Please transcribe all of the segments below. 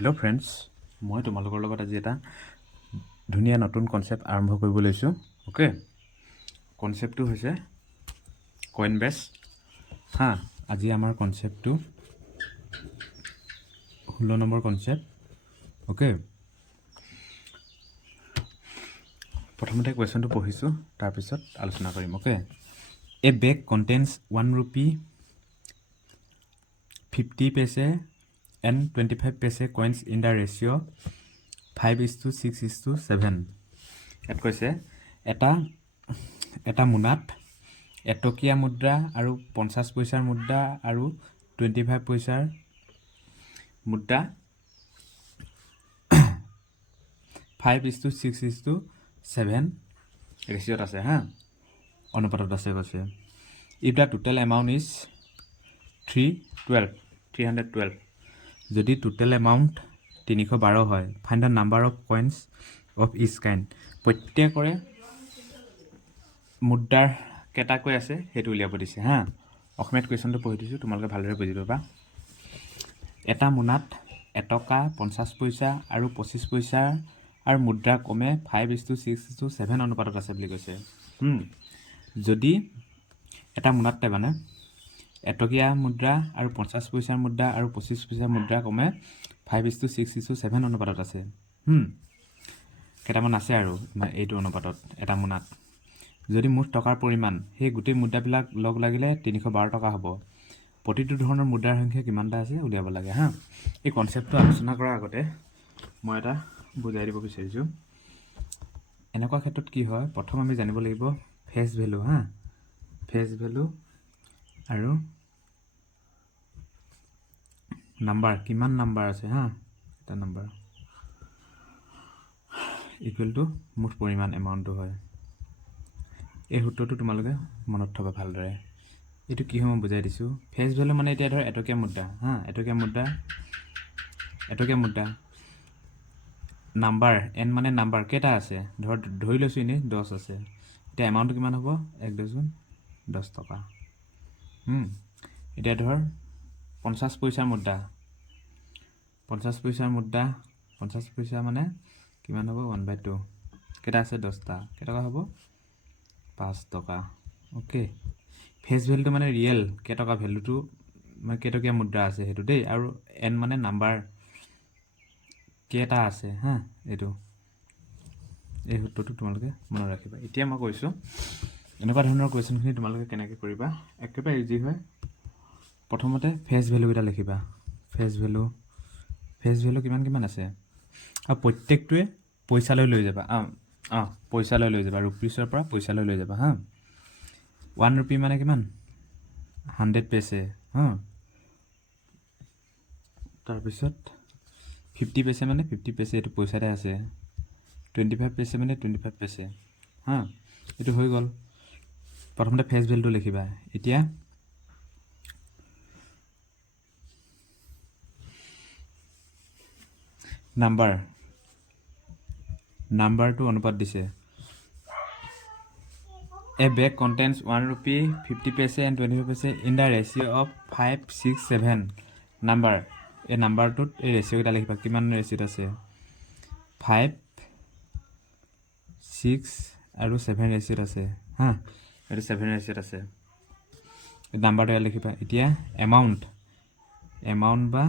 Hello' friends, মই তোমালোকৰ লগত আজি এটা ধুনীয়া নতুন কনচেপ্ট আৰম্ভ কৰিব লৈছোঁ। অ'কে, কনচেপ্টটো হৈছে কইনবেছ। আজি আমাৰ কনচেপ্টটো 16 নম্বৰ কনচেপ্ট। অ'কে, প্ৰথমতে কুৱেশ্যনটো পঢ়িছোঁ, তাৰপিছত আলোচনা কৰিম। Okay, A bag contains 1 rupee 50 paise and 25 paise coins in the ratio 5:6:7. ইয়াত কৈছে এটা মোনাত এটকীয়া মুদ্ৰা আৰু 50 পইচাৰ মুদ্ৰা আৰু 25 পইচাৰ মুদ্ৰা 5:6:7 ৰেচিঅ'ত আছে, অনুপাতত আছে কৈছে। If the total amount is 312, যদি টোটেল এমাউণ্ট 312 হয়, find the number of coins of each kind. প্ৰত্যেকৰে মুদ্ৰাৰ কেইটাকৈ আছে সেইটো উলিয়াব দিছে। অসমীয়াত কুৱেশ্যনটো পঢ়ি দিছোঁ, তোমালোকে ভালদৰে বুজি পাবা। এটা মোনাত এটকা 50 পইচা আৰু 25 পইচাৰ আৰু মুদ্ৰা ক্ৰমে 5:6:7 অনুপাতত আছে বুলি কৈছে। যদি এটা মোনাত মানে এটকীয়া মুদ্ৰা আৰু 50 পইচাৰ মুদ্ৰা আৰু 25 পইচাৰ মুদ্ৰা ক্ৰমে 5:6:7 অনুপাতত আছে। কেইটামান আছে আৰু এইটো অনুপাতত এটা মোনাত। যদি মুঠ টকাৰ পৰিমাণ সেই গোটেই মুদ্ৰাবিলাক লগ লাগিলে 312 টকা হ'ব। প্ৰতিটো ধৰণৰ মুদ্ৰাৰ সংখ্যা কিমানটা আছে উলিয়াব লাগে। এই কনচেপ্টটো আলোচনা কৰাৰ আগতে মই এটা বুজাই দিব বিচাৰিছোঁ। এনেকুৱা ক্ষেত্ৰত কি হয়, প্ৰথম আমি জানিব লাগিব ফেচ ভেলু। ফেচ ভেলু আৰু নাম্বাৰ, কিমান নাম্বাৰ আছে এটা নাম্বাৰ ইকুৱেল টু মুঠ পৰিমাণ এমাউণ্টটো হয়। এই সূত্ৰটো তোমালোকে মনত থবা ভালদৰে। এইটো কি হয় মই বুজাই দিছোঁ। ফেচ ভেলু মানে এতিয়া ধৰ এটকীয়া মুদ্ৰা। এটকীয়া মুদ্ৰা নাম্বাৰ, এন মানে নাম্বাৰ কেইটা আছে ধৰি লৈছোঁ, এনেই 10 আছে। এতিয়া এমাউণ্টটো কিমান হ'ব? 1 ডজন 10 টকা। এতিয়া ধৰ 50 পইচাৰ মুদ্ৰা, 50 পইচা মানে কিমান হ'ব? 1/2। কেইটা আছে? 10টা। কেইটকা হ'ব? 5 টকা। অ'কে, ফেচ ভেলুটো মানে ৰিয়েল কেইটকা ভেলুটো, মানে কেইটকীয়া মুদ্ৰা আছে সেইটো দেই। আৰু এন মানে নাম্বাৰ কেইটা আছে। এই সূত্ৰটো তোমালোকে মনত ৰাখিবা। এতিয়া মই কৈছোঁ এনেকুৱা ধৰণৰ কুৱেশ্যনখিনি তোমালোকে কেনেকৈ কৰিবা। একেবাৰে ইজি হয়। প্ৰথমতে ফেচ ভেলুকেইটা লিখিবা। ফেচ ভেলু কিমান আছে, আৰু প্ৰত্যেকটোৱে পইচালৈ লৈ যাবা। পইচালৈ লৈ যাবা, ৰুপিছৰ পৰা পইচালৈ লৈ যাবা। 1 rupee মানে কিমান? 100 paise। তাৰপিছত 50 paise মানে 50 paise, এইটো পইচাতে আছে। 25 paise মানে 25 paise। এইটো হৈ গ'ল। প্ৰথমতে ফেচ ভেলুটো লিখিবা। এতিয়া নাম্বাৰটো অনুপাত দিছে। এ বেগ contains 1 rupee 50 paise and 25 paise in the ratio of 5:6:7 number. এই নাম্বাৰটোত এই ৰেচিঅ'কেইটা লিখিবা। কিমান ৰেচিঅ'ত আছে? 5, 6 আৰু 7 ৰেচিঅ'ত আছে। এইটো 7 ৰেচিঅ'ত আছে। এই নাম্বাৰটো ইয়াত লিখিবা। এতিয়া এমাউণ্ট বা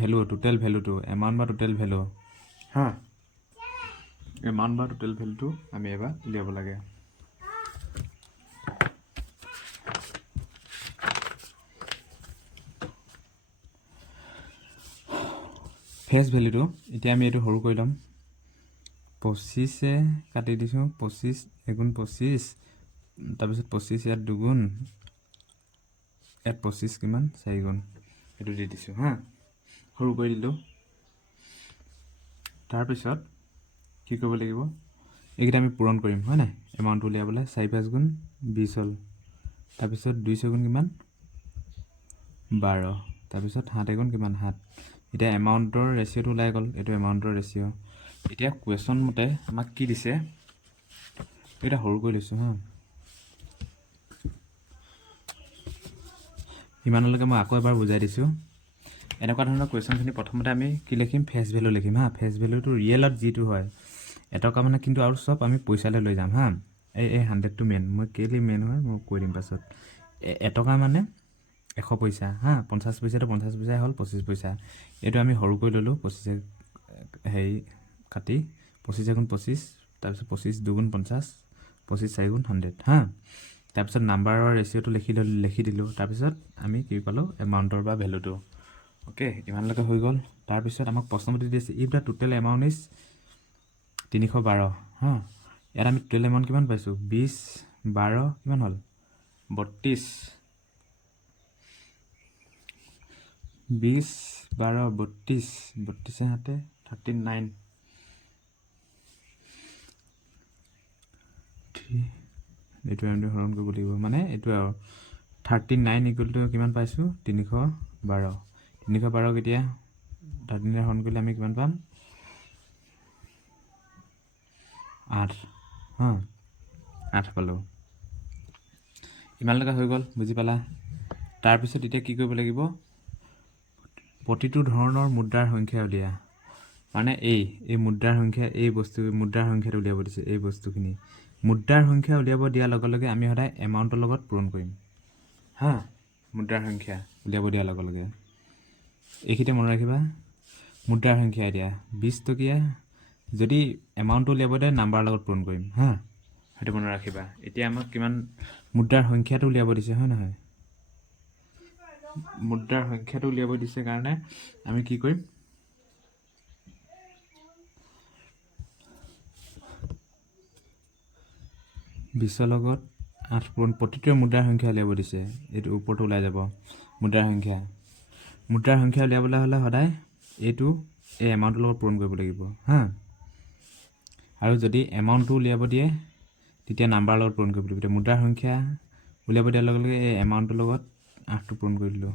ভেলু, টোটেল ভেলুটো, এমাউণ্ট বা টোটেল ভেলুটো আমি এবাৰ উলিয়াব লাগে। ফেচ ভেলুটো এতিয়া আমি এইটো সৰু কৰি ল'ম। 25 কাটি দিছোঁ, 25 এগুণ 25, তাৰপিছত 25 ইয়াত দুগুণ, ইয়াত 25 কিমান? 4 গুণ। সেইটো দি দিছোঁ। সৰু কৰি দিলোঁ। তাৰপিছত কি কৰিব লাগিব? এইকেইটা আমি পূৰণ কৰিম, হয় নাই? এমাউণ্টটো উলিয়াবলৈ 4 5 গুণ 20 হ'ল। তাৰপিছত 2 4 গুণ কিমান? 12। তাৰপিছত 7 এগুণ কিমান? 7। এতিয়া এমাউণ্টৰ ৰেচিঅ'টো ওলাই গ'ল। এইটো এমাউণ্টৰ ৰেচিঅ'। এতিয়া কুৱেশ্যন মতে আমাক কি দিছে? এইকেইটা সৰু কৰি লৈছোঁ। ইমানলৈকে মই আকৌ এবাৰ বুজাই দিছোঁ। এনেকুৱা ধৰণৰ কুৱেশ্যনখিনি প্ৰথমতে আমি কি লিখিম, ফেচ ভেলু লিখিম হা। ফেচ ভেলুটো ৰিয়েলত যিটো হয় এটকা মানে, কিন্তু আৰু চব আমি পইচালৈ লৈ যাম হা। এই 100টো মেইন, মই কেলৈ মেইন হয় মই কৈ দিম পাছত। এটকা মানে 100 পইচা হা। 50 পইচাটো 50 পইচাই হ'ল 25 পইচা। এইটো আমি সৰুকৈ ল'লোঁ, 25 হেৰি কাটি 25 গুণ 25, তাৰপিছত 25 দুগুণ 50, 25 4 গুণ 100 হা। তাৰপিছত নাম্বাৰৰ ৰেচিঅ'টো লিখি দিলোঁ। তাৰপিছত আমি কি পালোঁ, এমাউণ্টৰ বা ভেলুটো। অ'কে, ইমানলৈকে হৈ গ'ল। তাৰপিছত আমাক প্ৰশ্নমতে দিছে if the total amount is 312 হা। ইয়াত আমি টোটেল এমাউণ্ট কিমান পাইছোঁ, 20 12 কিমান হ'ল 32, 20 12 32, 32 হাতে 39, এইটো আমি হৰণ কৰিব লাগিব, মানে এইটো আৰু 39 ইকুৱেল টু কিমান পাইছোঁ, 312। 312 কেতিয়া 39 হৰণ কৰিলে আমি কিমান পাম, 8 হা, 8 পালোঁ। ইমানলৈকে হৈ গ'ল, বুজি পালা। তাৰপিছত এতিয়া কি কৰিব লাগিব, প্ৰতিটো ধৰণৰ মুদ্ৰাৰ সংখ্যা উলিয়া। মানে এই মুদ্ৰাৰ সংখ্যা, এই বস্তু মুদ্ৰাৰ সংখ্যাটো উলিয়াব দিছে। এই বস্তুখিনি মুদ্ৰাৰ সংখ্যা উলিয়াব দিয়াৰ লগে লগে আমি সদায় এমাউণ্টৰ লগত পূৰণ কৰিম হা। মুদ্ৰাৰ সংখ্যা উলিয়াব দিয়াৰ লগে লগে এইখিনিতে মনত ৰাখিবা। মুদ্ৰাৰ সংখ্যা এতিয়া 20 টকীয়া, যদি এমাউণ্টটো উলিয়াব দিয়ে নাম্বাৰৰ লগত পূৰণ কৰিম হা, সেইটো মনত ৰাখিবা। এতিয়া আমাক কিমান মুদ্ৰাৰ সংখ্যাটো উলিয়াব দিছে হয় নহয়, মুদ্ৰাৰ সংখ্যাটো উলিয়াব দিছে কাৰণে আমি কি কৰিম, বিছৰ লগত 8 পূৰণ, প্ৰতিটোৱে মুদ্ৰাৰ সংখ্যা উলিয়াব দিছে। এইটো ওপৰটো ওলাই যাব মুদ্ৰাৰ সংখ্যা। মুদ্ৰাৰ সংখ্যা উলিয়াবলৈ হ'লে সদায় এইটো এই এমাউণ্টৰ লগত পূৰণ কৰিব লাগিব হা। আৰু যদি এমাউণ্টটো উলিয়াব দিয়ে তেতিয়া নাম্বাৰৰ লগত পূৰণ কৰিব লাগিব। এতিয়া মুদ্ৰাৰ সংখ্যা উলিয়াব দিয়াৰ লগে লগে এই এমাউণ্টটোৰ লগত 8টো পূৰণ কৰি দিলোঁ।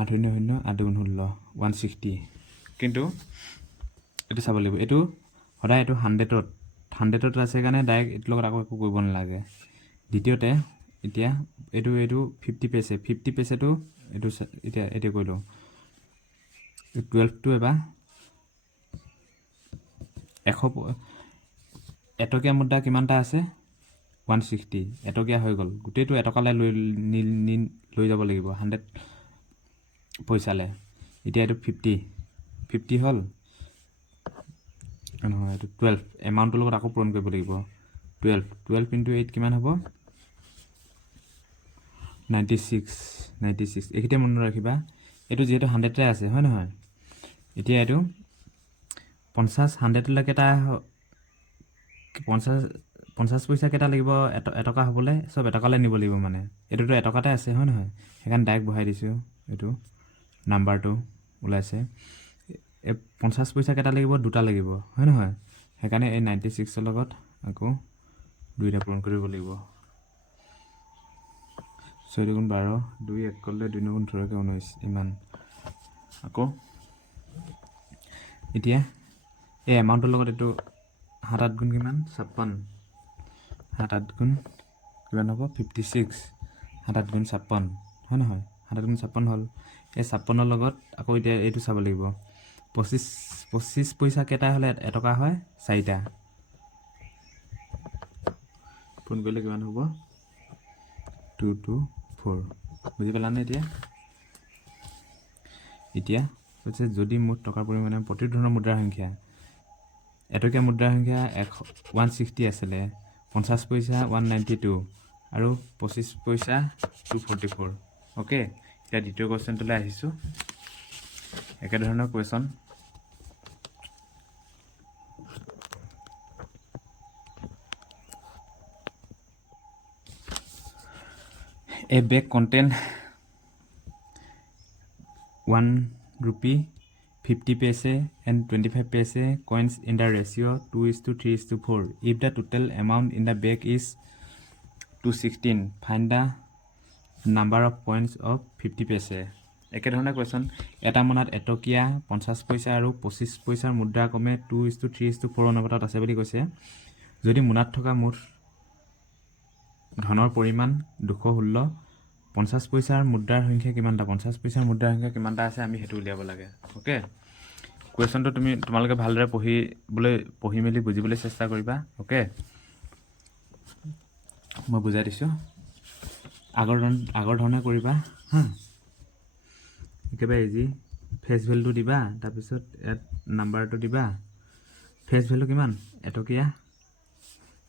8 0 0 8 2 16 160। কিন্তু এইটো চাব লাগিব, এইটো সদায় এইটো 100ত আছে কাৰণে ডাইৰেক্ট এইটোৰ লগত আকৌ একো কৰিব নালাগে। দ্বিতীয়তে এতিয়া এইটো 50 পইচা, 50 পইচাটো এইটো এতিয়া কৰি লওঁ। 12টো এবাৰ 100 এটকীয়া মুদ্ৰা কিমানটা আছে, 160। এটকীয়া হৈ গ'ল, গোটেইটো এটকালৈ লৈ যাব লাগিব 100 পইচালৈ। এতিয়া এইটো 50 হ'ল নহয়, এইটো 12 এমাউণ্টটোৰ লগত আকৌ পূৰণ কৰিব লাগিব। 12 × 8 কিমান হ'ব, 96। এইখিনিতে মনত ৰাখিবা। এইটো যিহেতু 100তে আছে হয় নহয়, এতিয়া এইটো 50 100লৈকে এটা 50 পইচা কেইটা লাগিব এটকা হ'বলৈ, চব এটকালৈ নিব লাগিব। মানে এইটোতো এটকাতে আছে হয় নহয়, সেইকাৰণে ডাইৰেক্ট বহাই দিছোঁ। এইটো নাম্বাৰটো ওলাইছে। এই 50 পইচা কেইটা লাগিব, দুটা লাগিব হয় নহয়, সেইকাৰণে এই 96ৰ লগত আকৌ 2টা পূৰণ কৰিব লাগিব। 6 2 12, 2 1 কৰিলে 2 9 18 19 ইমান। আকৌ এতিয়া এই এমাউণ্টৰ লগত এইটো 7 8 গুণ কিমান, 56। 7 8 গুণ কিমান হ'ব, 56। 7 8 গুণ 56 হয় নহয়, 7 8 গুণ 56 হ'ল। এই 56ৰ লগত আকৌ এতিয়া এইটো চাব লাগিব, 25 পইচা কেইটা হ'লে এটকা হয়, 4টা পূৰণ কৰিলে কিমান হ'ব, 2 2 4। বুজি পালানে এতিয়া কৈছে যদি মুঠ টকাৰ পৰিমাণে প্ৰতিটো ধৰণৰ মুদ্ৰাৰ সংখ্যা, এটকীয়া মুদ্ৰাৰ সংখ্যা 160 আছিলে, 50 পইচা 192 আৰু 25 পইচা 244। অ'কে, এতিয়া দ্বিতীয় কুৱেশ্যনটোলৈ আহিছোঁ। একেধৰণৰ question. A bag contain 1 rupee, 50 paise and 25 paise coins in the ratio 2:3:4. If the total amount in the bag is 216, find the number of coins of 50 paise. একেধৰণৰ কুৱেশ্যন। এটা মোনাত এটকীয়া 50 পইচা আৰু 25 পইচাৰ মুদ্ৰা ক্ৰমে 2:3:4 অনুপাতত আছে বুলি কৈছে। যদি মোনাত থকা মুঠ ধনৰ পৰিমাণ 216, 50 পইচাৰ মুদ্ৰাৰ সংখ্যা কিমানটা 50 পইচাৰ মুদ্ৰাৰ সংখ্যা কিমানটা আছে আমি সেইটো উলিয়াব লাগে অ'কে কুৱেশ্যনটো তোমালোকে ভালদৰে পঢ়ি মেলি বুজিবলৈ চেষ্টা কৰিবা অ'কে মই বুজাই দিছোঁ আগৰ ধৰণে কৰিবা হা একেবাৰে ইজি ফেচ ভেলুটো দিবা তাৰপিছত ইয়াত নাম্বাৰটো দিবা ফেচ ভেলু কিমান এটকীয়া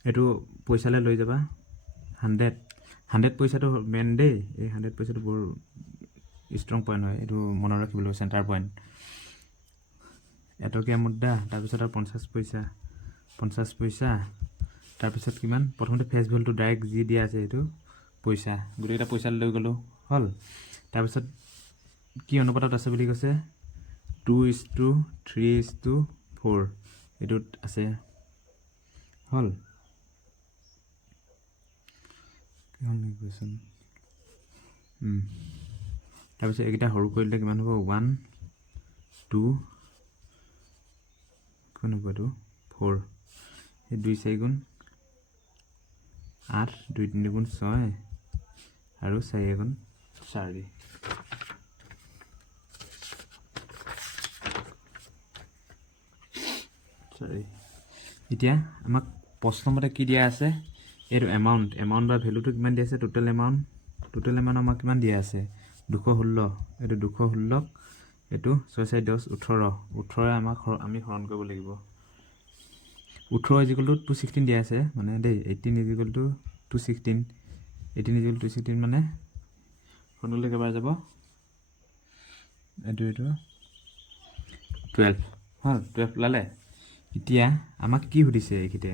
এইটো পইচালৈ লৈ যাবা 100 পইচাটো মেইন দেই এই 100 পইচাটো বৰ ষ্ট্ৰং পইণ্ট হয় এইটো মনত ৰাখিব লাগিব চেণ্টাৰ পইণ্ট এটকীয়া মুদ্ৰা তাৰপিছত আৰু 50 পইচা তাৰপিছত কিমান প্ৰথমতে ফেচ ভেলুটো ডাইৰেক্ট যি দিয়া আছে সেইটো পইচা গোটেইকেইটা পইচা লৈ গ'লোঁ হ'ল তাৰপিছত কি অনুপাতত আছে বুলি কৈছে 2:3:4 এইটোত আছে হ'ল তাৰপিছত এইকেইটা সৰু কৰিলে কিমান হ'ব 1 2 কিমান হ'ব এইটো 4 এই 2 4 গুণ 8 2 3 গুণ 6 আৰু 4 গুণ 4 এতিয়া আমাক প্ৰশ্নমতে কি দিয়া আছে এইটো এমাউণ্ট বা ভেলুটো কিমান দিয়া আছে টোটেল এমাউণ্ট আমাক কিমান দিয়া আছে 216 এইটো 216 এইটো 6 4 10 18 আমি হৰণ কৰিব লাগিব 18 = 216 দিয়া আছে মানে দেই 18 = 216 মানে হৰণলৈ কেইবাৰ যাব এইটো 12 হ'ল 12 ওলালে এতিয়া আমাক কি সুধিছে এইখিতে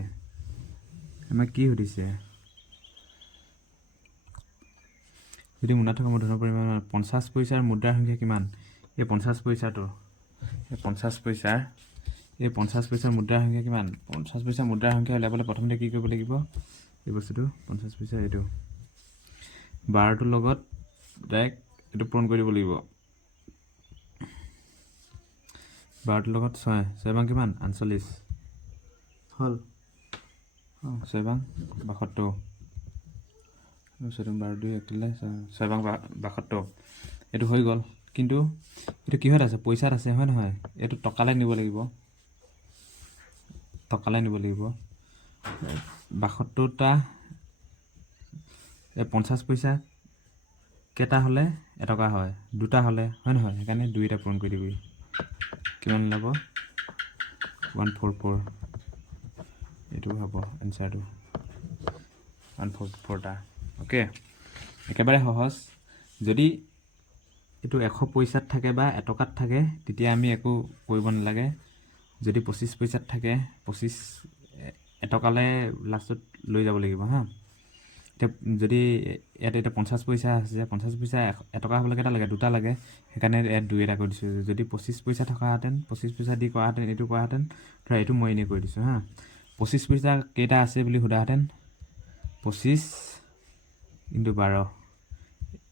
যদি মুনাত থকা মূলধনৰ পৰিমাণ 50 পইচাৰ মুদ্ৰাৰ সংখ্যা কিমান এই 50 পইচাৰ মুদ্ৰাৰ সংখ্যা কিমান 50 পইচাৰ মুদ্ৰাৰ সংখ্যা উলিয়াবলৈ প্ৰথমতে কি কৰিব লাগিব এই বস্তুটো 50 পইচা এইটো 12টোৰ লগত ডাইৰেক্ট এইটো পূৰণ কৰি দিব লাগিব 12টোৰ লগত 6 বাং কিমান 48 হ'ল 6 বাং 72 12 2 1 6 বাং 72 এইটো হৈ গ'ল কিন্তু এইটো কিহত আছে পইচাত আছে হয় নহয় এইটো টকালৈ নিব লাগিব 72টা 50 পইচা কেইটা হ'লে এটকা হয় দুটা হ'লে হয় নহয় সেইকাৰণে দুইটা পূৰণ কৰি দিবি কিমান ল'ব 144 এইটো হ'ব এনচাৰটো 144টা অ'কে একেবাৰে সহজ যদি এইটো 100 পইচাত থাকে বা এটকাত থাকে তেতিয়া আমি একো কৰিব নালাগে যদি 25 পইচাত থাকে 25 এটকালৈ লাষ্টত লৈ যাব লাগিব হা এতিয়া যদি ইয়াত এতিয়া 50 পইচা আছে 50 পইচা এটকা হ'বলৈ কেইটা লাগে দুটা লাগে সেইকাৰণে ইয়াত 2 এটা কৰি দিছোঁ যদি 25 পইচা থকাহেঁতেন 25 পইচা দি কৰাহেঁতেন এইটো কৰাহেঁতেন ধৰা এইটো মই এনেই কৰি দিছোঁ হা 25 পইচা কেইটা আছে বুলি সোধাহেঁতেন 25 × 12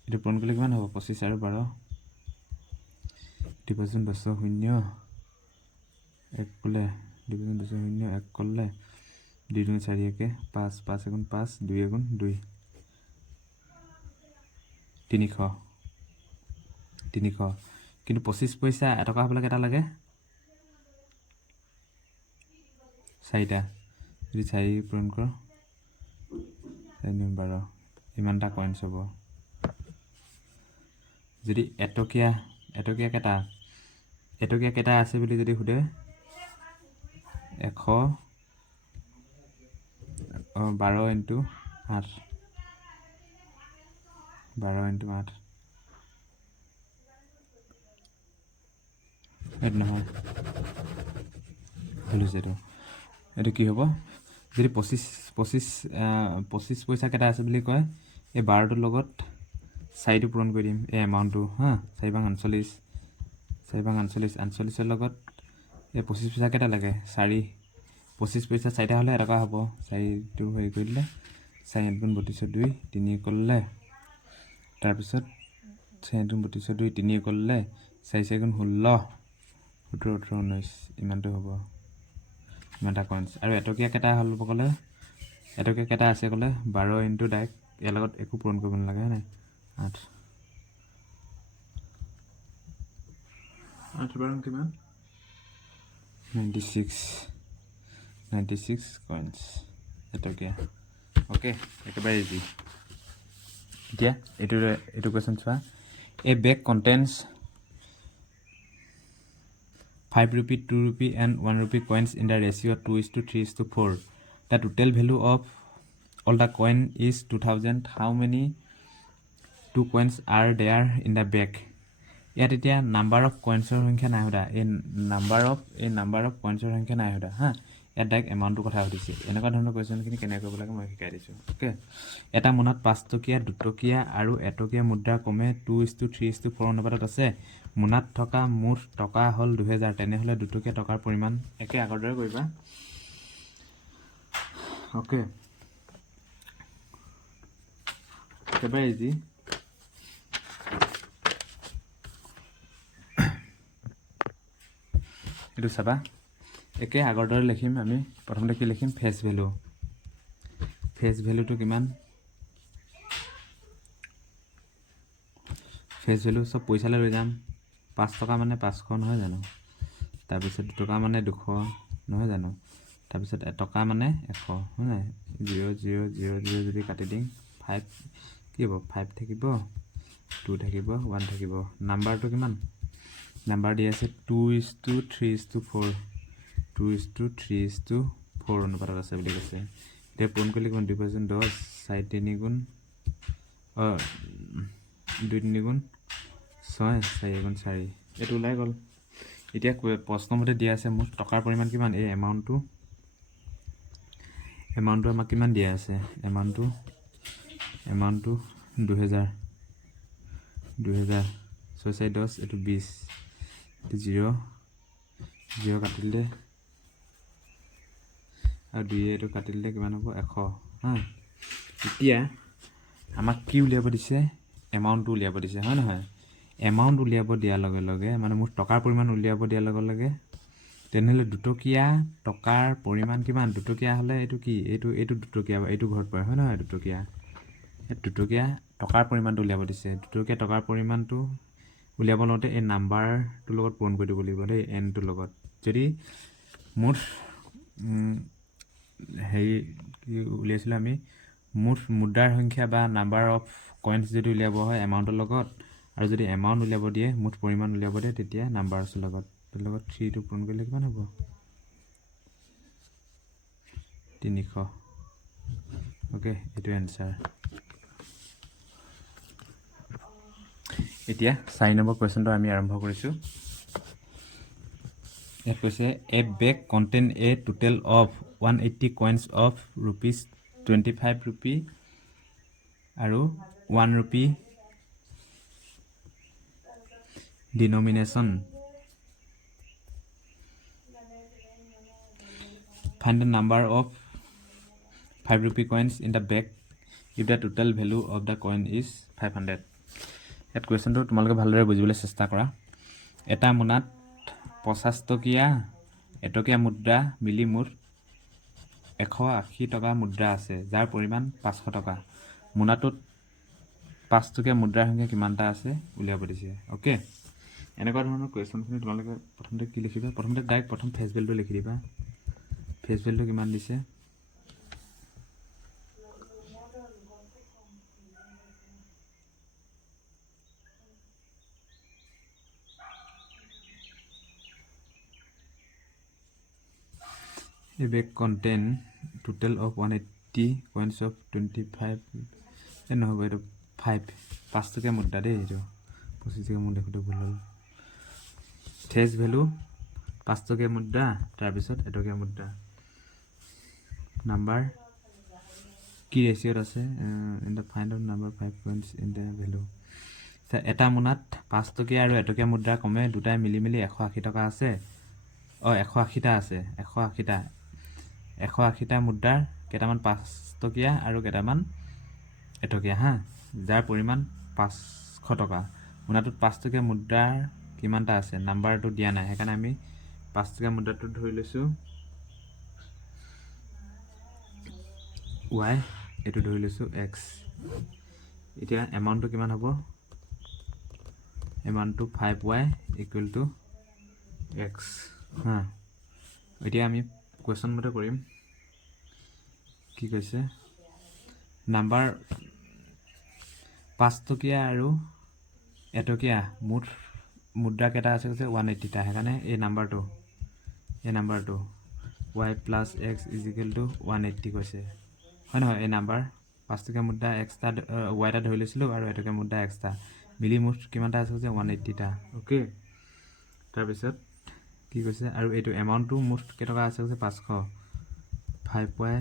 এইটো পূৰণ কৰিলে কিমান হ'ব 25 আৰু 12 ডিভিজন 200 1 কৰিলে ডিভিজন 200 1 কৰিলে 2 2 4 1 5 5 1 5 2 1 2 300 কিন্তু 25 পইচা এটকা হ'বলৈ কেইটা লাগে 4টা যদি 4 পূৰণ কৰ 4 12 ইমানটা কইনছ হ'ব যদি এটকীয়া কেইটা আছে বুলি যদি সোধে 100 12 × 8 এইটো নহয় ভুল হৈছে এইটো কি হ'ব যদি 25 পইচা কেইটা আছে বুলি কয় এই 12টোৰ লগত 4টো পূৰণ কৰি দিম এই এমাউণ্টটো হা 4 বাং 48 48ৰ লগত এই 25 পইচা কেইটা লাগে 4 25 পইচা 4টা হ'লে এটকা হ'ব 4টো হেৰি কৰি দিলে 4 8 গুণ 32 2 3 কৰিলে তাৰপিছত 4 8 গুণ 32 2 3 কৰিলে 4 4 গুণ 16 17 18 19 ইমানটো হ'ব ইমানটা কইনছ আৰু এটকীয়া কেইটা হ'ল ক'লে এটকীয়া কেইটা আছে ক'লে 12 × ডাইৰেক্ট ইয়াৰ লগত একো পূৰণ কৰিব নালাগে হয় নাই 8 বাৰ কিমান 96 কইনছ এটকীয়া ওকে একেবাৰে ইজি এতিয়া এইটো কোৱেশ্যন চোৱা এ বেগ contains 5 rupee 2 rupee and 1 rupee coins in the ratio 2:3:4 the total value of all the coin is 2000 how many 2 coins are there in the bag ইয়াত এতিয়া নাম্বাৰ অফ কইনছৰ সংখ্যা নাই সোধা এই নাম্বাৰ অফ কইনছৰ সংখ্যা নাই সোধা হা ইয়াত ডাইৰেক্ট এমাউণ্টটোৰ কথা সুধিছে এনেকুৱা ধৰণৰ কুৱেশ্যনখিনি কেনেকৈ কৰিব লাগে মই শিকাই দিছোঁ অ'কে এটা মোনাত 5 টকীয়া 2 টকীয়া আৰু 1 টকীয়া মুদ্ৰা ক্ৰমে 2:3:4 অনুপাতত আছে মোনাত থকা মুঠ টকা হ'ল 2000 তেনেহ'লে 2 টকীয়া টকাৰ পৰিমাণ একে আগৰ দৰে কৰিবা অ'কে একেবাৰে ইজি এইটো চাবা একে আগৰ দৰে লিখিম আমি প্ৰথমতে কি লিখিম ফেচ ভেলুটো কিমান ফেচ ভেলু চব পইচালৈ লৈ যাম 5 টকা মানে 500 নহয় জানো তাৰপিছত 2 টকা মানে 200 নহয় জানো তাৰপিছত 1 টকা মানে 100 হয় নাই 0 যদি কাটি দিম 5 কি হ'ব 5 থাকিব 2 থাকিব 1 থাকিব নাম্বাৰটো কিমান নাম্বাৰ দি আছে 2:3:4 অনুপাতত আছে বুলি কৈছে এতিয়া পূৰণ কৰিলে কিমান 2 10 4 3 গুণ 2 3 গুণ 6 4 গুণ 4 এইটো ওলাই গ'ল এতিয়া প্ৰশ্নমতে দিয়া আছে মোৰ টকাৰ পৰিমাণ কিমান এই এমাউণ্টটো আমাক কিমান দিয়া আছে এমাউণ্টটো 2000 6 4 10 এইটো 20 0 কাটিলে আৰু 2 এইটো কাটিলে কিমান হ'ব 100 হা এতিয়া আমাক কি উলিয়াব দিছে এমাউণ্টটো উলিয়াব দিছে হয় নহয় এমাউণ্ট উলিয়াব দিয়াৰ লগে লগে মানে মোৰ টকাৰ পৰিমাণ উলিয়াব দিয়াৰ লগে লগে তেনেহ'লে 2 টকীয়া টকাৰ পৰিমাণ কিমান 2 টকীয়া হ'লে এইটো কি এইটো 2 টকীয়া এইটো ঘৰত পৰে হয় নহয় 2 টকীয়া 2 টকীয়া টকাৰ পৰিমাণটো উলিয়াব দিছে 2 টকীয়া টকাৰ পৰিমাণটো উলিয়াব লওঁতে এই নাম্বাৰটোৰ লগত পূৰণ কৰি দিব লাগিব দেই এনটোৰ লগত যদি মুঠ হেৰি কি উলিয়াইছিলোঁ আমি মুঠ মুদ্ৰাৰ সংখ্যা বা নাম্বাৰ অফ কইনছ যদি উলিয়াব হয় এমাউণ্টৰ লগত আৰু যদি এমাউণ্ট উলিয়াব দিয়ে মুঠ পৰিমাণ উলিয়াব দিয়ে তেতিয়া নাম্বাৰছৰ লগত 3টো পূৰণ কৰিলে কিমান হ'ব 300 অ'কে এইটো এনচাৰ এতিয়া 4 নম্বৰ কুৱেশ্যনটো আমি আৰম্ভ কৰিছোঁ ইয়াত কৈছে a bag contain a total of 180 coins of ₹25 আৰু 1 rupee denomination find the number of 5 rupee coins in the bag if the total value of the coin is 500 ইয়াত কুৱেশ্যনটো তোমালোকে ভালদৰে বুজিবলৈ চেষ্টা কৰা এটা মোনাত 50 টকীয়া এটকীয়া মুদ্ৰা মিলি মুঠ 180 টকা মুদ্ৰা আছে যাৰ পৰিমাণ 500 টকা মোনাটোত 5 টকীয়া মুদ্ৰাৰ সংখ্যা কিমানটা আছে উলিয়াব দিছে অ'কে এনেকুৱা ধৰণৰ কুৱেশ্যনখিনি তোমালোকে প্ৰথমতে কি লিখিবা প্ৰথমতে ডাইৰেক্ট প্ৰথম ফেচ ভেলুটো লিখি দিবা ফেচ ভেলুটো কিমান দিছে A bag contain total of 180 coins of 25 নহ'ব এইটো 5 টকীয়া মুদ্ৰা দেই এইটো 25 টকীয়া মুদ্ৰা দেখোঁতে ভুল হ'ল ফেচ ভেলু 5 টকীয়া মুদ্ৰা তাৰপিছত এটকীয়া মুদ্ৰা নাম্বাৰ কি ৰেচিঅ'ত আছে in the find out number 5 coins in the value এটা মোনাত 5 টকীয়া আৰু এটকীয়া মুদ্ৰা কমে দুটাই মিলি 180 টকা আছে 180টা আছে 180টা মুদ্ৰাৰ কেইটামান 5 টকীয়া আৰু কেইটামান এটকীয়া হা যাৰ পৰিমাণ 500 টকা মোনাটোত 5 টকীয়া মুদ্ৰাৰ কিমানটা আছে নাম্বাৰটো দিয়া নাই সেইকাৰণে আমি 5 টকীয়া মুদ্ৰাটো ধৰি লৈছোঁ y এইটো ধৰি লৈছোঁ x এতিয়া এমাউণ্টটো কিমান হ'ব এমাউণ্টটো 5y ইকুৱেল টু x হা এতিয়া আমি কুৱেশ্যন মতে কৰিম কি কৈছে নাম্বাৰ 5 টকীয়া আৰু এটকীয়া মুঠ মুদ্ৰা কেইটা আছে কৈছে 180টা সেইকাৰণে এই নাম্বাৰটো y plus x is equal to 180 কৈছে হয় নহয় এই নাম্বাৰ 5 টকীয়া মুদ্ৰা এক্সটা y টা ধৰি লৈছিলোঁ আৰু এটকীয়া মুদ্ৰা এক্সটা মিলি মুঠ কিমানটা আছে কৈছে 180টা ওকে তাৰপিছত কি কৈছে আৰু এইটো এমাউণ্টটো মুঠ কেইটকা আছে কৈছে 500 5y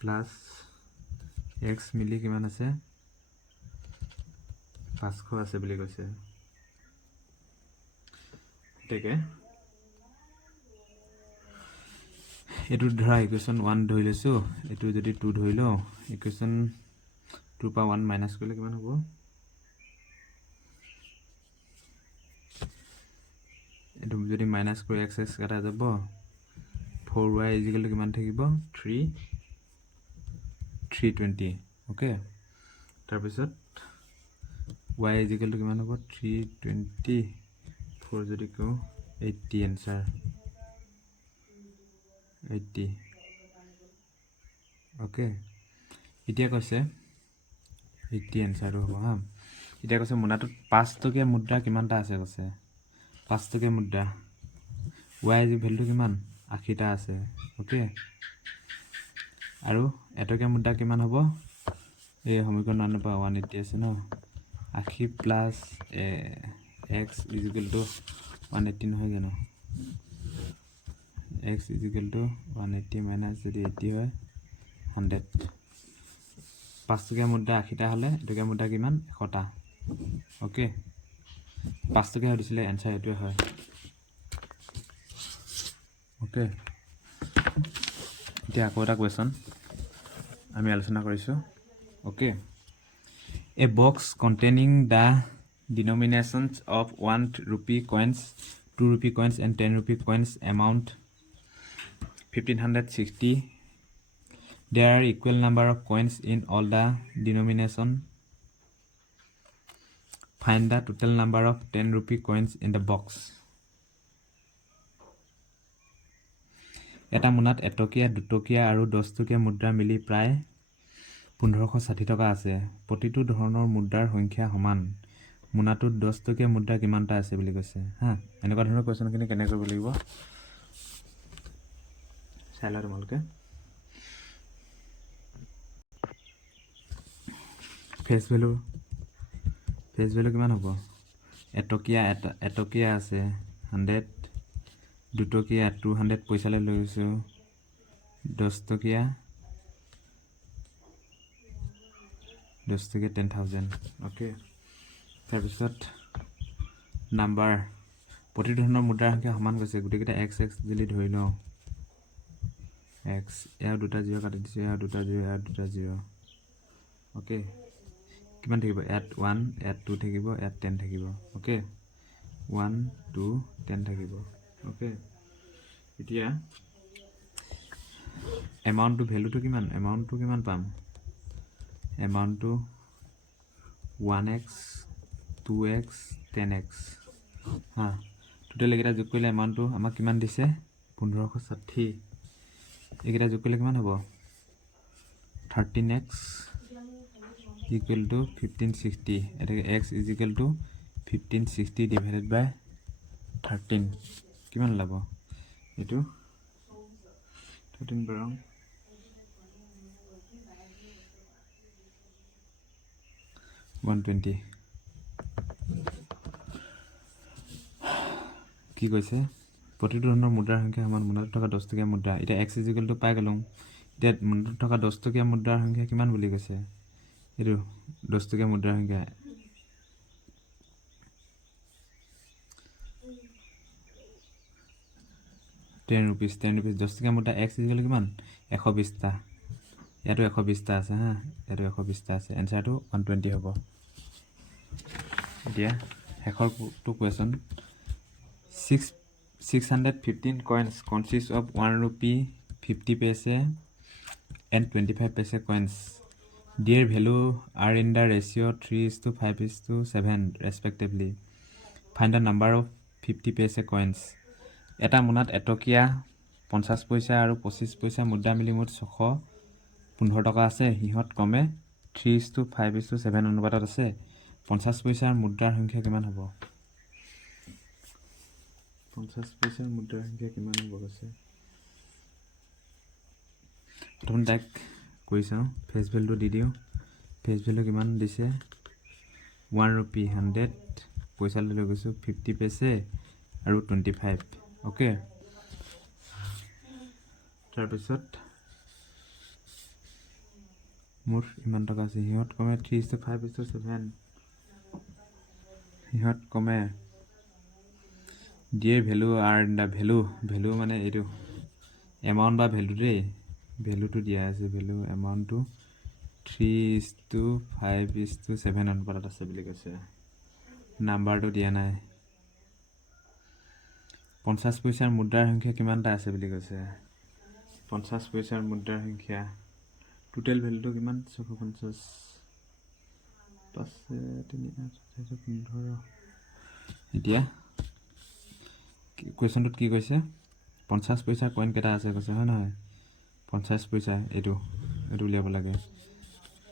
প্লাছ x মিলি কিমান আছে 500 আছে বুলি কৈছে ঠিক আছে এইটো ধৰা ইকুৱেশ্যন 1 ধৰি লৈছোঁ এইটো যদি 2 ধৰি লওঁ ইকুৱেশ্যন 2 পৰা 1 মাইনাছ কৰিলে কিমান হ'ব এইটো যদি মাইনাছ কৰি x x কাটা যাব 4y ইজিকেল কিমান থাকিব 320 ওকে তাৰপিছত y ইজিকেল কিমান হ'ব 320 4 যদি কওঁ 80 এনসাৰ 80 ওকে এতিয়া কৈছে 80 এনসাৰটো হ'ব হা এতিয়া কৈছে মুনাটোত 5 টকীয়া মুদ্ৰা কিমানটা আছে কৈছে 5 টকীয়া মুদ্ৰা y জি ভ্যালুটো কিমান 80টা আছে ওকে আৰু এটকীয়া মুদ্ৰা কিমান হ'ব এই সমীকৰণ 9 পৰা 180 আছে ন 80 প্লাস x ইকুৱেল টু 180 নহয় জানো x ইকুৱেল টু 180 মাইনাস যদি 80 হয় 100 5 টকীয়া মুদ্ৰা 80টা হলে এটকীয়া মুদ্ৰা কিমান 100টা ওকে 5 টকীয়া দিছিলে এনসাৰ এইটোৱে হয় ওকে এতিয়া আকৌ এটা কুৱেশ্যন আমি আলোচনা কৰিছোঁ okay a box containing the denominations of 1 rupee coins 2 rupee coins and 10 rupee coins amount 1560 there are equal number of coins in all the denomination find the total number of 10 rupee coins in the box এটা মুনাত এটকীয়া দুটকীয়া আৰু 10 টকীয়া মুদ্ৰা মিলি প্ৰায় 1560 টকা আছে প্ৰতিটো ধৰণৰ মুদ্ৰাৰ সংখ্যা সমান মুনাটোত 10 টকীয়া মুদ্ৰা কিমানটা আছে বুলি কৈছে হা এনেকুৱা ধৰণৰ কোৱেশ্যনখিনি কেনে কৰিব লাগিব চাইলা তোমালোকে ফেস ভ্যালু কিমান হ'ব এটকীয়া আছে 100 দুটকীয়া 200 পইচালৈ লৈ গৈছো 10 টকীয়া 10,000 ওকে তাৰপিছত নাম্বাৰ প্ৰতিটো ধৰণৰ মুদ্ৰাৰ সংখ্যা সমান কৈছে গোটেইকেইটা x x যদি ধৰি লওঁ x এয়া দুটা 0 কাটি দিছো এয়া দুটা 0 এয়া দুটা 0 ওকে কিমান থাকিব ইয়াত 1 ইয়াত 2 থাকিব ইয়াত 10 থাকিব ওকে 1 2 10 থাকিব ওকে এতিয়া এমাউন্ট টু ভ্যালুটো কিমান পাম amount to 1x 2x 10x হা টোটাল একেটা যোগ কৰিলে amount to আমাক কিমান দিছে 1560 একেটা যোগ কৰিলে কিমান হ'ব 13x equal to 1560 এটা x is equal to 1560 divided by 13 কিমান লাভ এটো 13 বাৰং 120 কি কৈছে প্ৰতিটো ধৰণৰ মুদ্ৰাৰ সংখ্যা সমান মুনাত থকা 10 টকীয়া মুদ্ৰা এটা x ইকুৱেল টু পাই গলং এটা মুনাত থকা 10 টকীয়া মুদ্ৰাৰ সংখ্যা কিমান বুলি কৈছে এটো 10 টকীয়া মুদ্ৰাৰ সংখ্যা 10 rupees 10 টকীয়া মুদ্ৰা x ইকুৱেল কিমান 120 টা ইয়াতো 120 টা আছে হা ইয়াতো 120 টা আছে এনসাৰটো 120 হ'ব এতিয়া হেকৰ টু কোৱেশ্যন 615 coins consists of 1 rupee 50 paise and 25 paise coins. Their value are in the ratio 3:5:7 respectively. Find the number of 50 paise coins. এটা মোনাত এটকীয়া 50 পইচা আৰু 25 পইচা মুদ্ৰা মিলি মুঠ 615 টকা আছে। সিহঁত ক্ৰমে 3:5:7 অনুপাতত আছে। 50 পইচাৰ মুদ্ৰাৰ সংখ্যা কিমান হ'ব? 50 পইচাৰ মুদ্ৰাৰ সংখ্যা কিমান হ'ব কৈছে? প্ৰথম তাক কৈ চাওঁ, ফেচ ভেলুটো দি দিওঁ। ফেচ ভেলু কিমান দিছে? 1 rupee 100 পইচা লৈ গৈছোঁ 50 paise আৰু 25। অ'কে, তাৰপিছত মোৰ ইমান টকা আছে। সিহঁত কমে 3:5:7। সিহঁত কমে their value are the value মানে এইটো এমাউণ্ট বা ভেলু দেই। ভেলুটো দিয়া আছে, ভেলু এমাউণ্টটো 3:5:7 অনুপাতত আছে বুলি কৈছে। নাম্বাৰটো দিয়া নাই। 50 পইচাৰ মুদ্ৰাৰ সংখ্যা কিমানটা আছে বুলি কৈছে? 50 পইচাৰ মুদ্ৰাৰ সংখ্যা টোটেল ভেলুটো কিমান? 650 5 3 8 15। এতিয়া কুৱেশ্যনটোত কি কৈছে? 50 পইচাৰ কইন কেইটা আছে কৈছে, হয় নহয়? 50 পইচা এইটো উলিয়াব লাগে।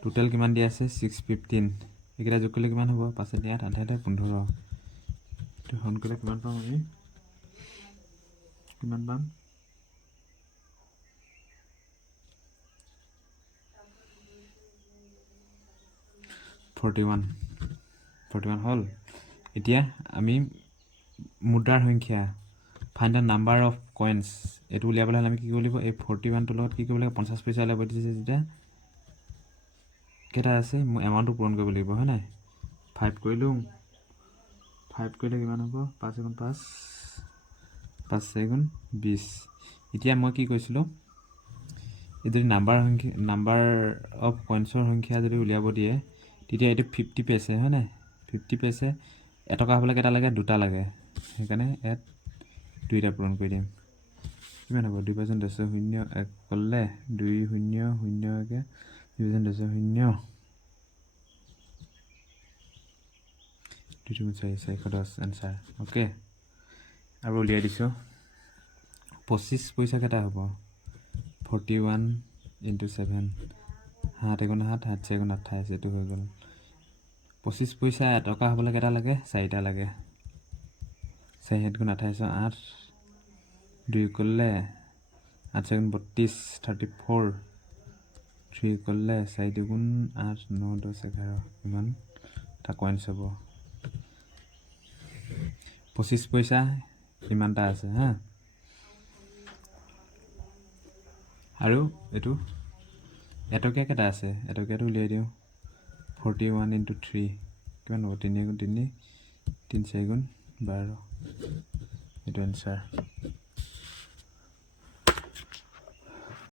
টোটেল কিমান দিয়া আছে? 615। এইকেইটা যোগ কৰিলে কিমান হ'ব? 5 8 8 8 15। এইটো হৰণ কৰিলে কিমান পাম আমি? কিমান পাম? 41 হ'ল। এতিয়া আমি মুদ্ৰাৰ সংখ্যা find the number of coins এইটো উলিয়াবলৈ হ'লে আমি কি কৰিব লাগিব? এই 41টোৰ লগত কি কৰিব লাগিব? 50 পইচা উলিয়াব দিছে যেতিয়া কেইটা আছে? মোৰ এমাউণ্টটো পূৰণ কৰিব লাগিব, হয় নাই? 5 কৰিলোঁ। 5 কৰিলে কিমান হ'ব? 5 × 5 5 4 × 20। এতিয়া মই কি কৈছিলোঁ? এই যদি নাম্বাৰ অফ কইনছৰ সংখ্যা যদি উলিয়াব দিয়ে তেতিয়া এইটো 50 paise, হয় নাই? 50 paise এটকা হ'বলৈ কেইটা লাগে? 2টা লাগে। সেইকাৰণে ইয়াত 2টা পূৰণ কৰি দিম। কিমান হ'ব? 2 × 10 0 1 কৰিলে 2 0 0 1 2 × 10 0 2 4 410 এনচাৰ। অ'কে, আৰু উলিয়াই দিছোঁ। 25 পইচা কেইটা হ'ব? 41 × 7 7 × 7 7 4 × 28 এইটো হৈ গ'ল। 25 পইচা এটকা হ'বলৈ কেইটা লাগে? 4টা লাগে। 4 7 × 28 8 2 কৰিলে 8 4 × 32 34 3 কৰিলে 4 2 8 9 10 11 ইমান এটা কইনছ হ'ব। 25 পইচা ইমানটা আছে হা। আৰু এইটো এটকীয়া কেইটা আছে? এটকীয়াটো উলিয়াই দিওঁ। 41 × 3 কিমান হ'ব? 3 × 3 3 4 × 12 এইটো এনচাৰ।